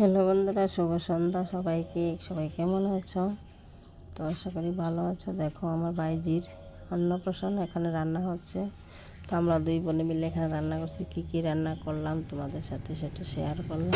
Hello বন্ধুরা, শুভ সন্ধ্যা সবাইকে। সবাই কেমন আছো? তো আশা করি ভালো আছো। দেখো আমার ভাইজির অন্নপ্রাশন এখানে রান্না হচ্ছে। তো আমরা দুই বোনে মিলে এখানে রান্না করছি। কি কি রান্না করলাম তোমাদের সাথে সেটা শেয়ার করলাম।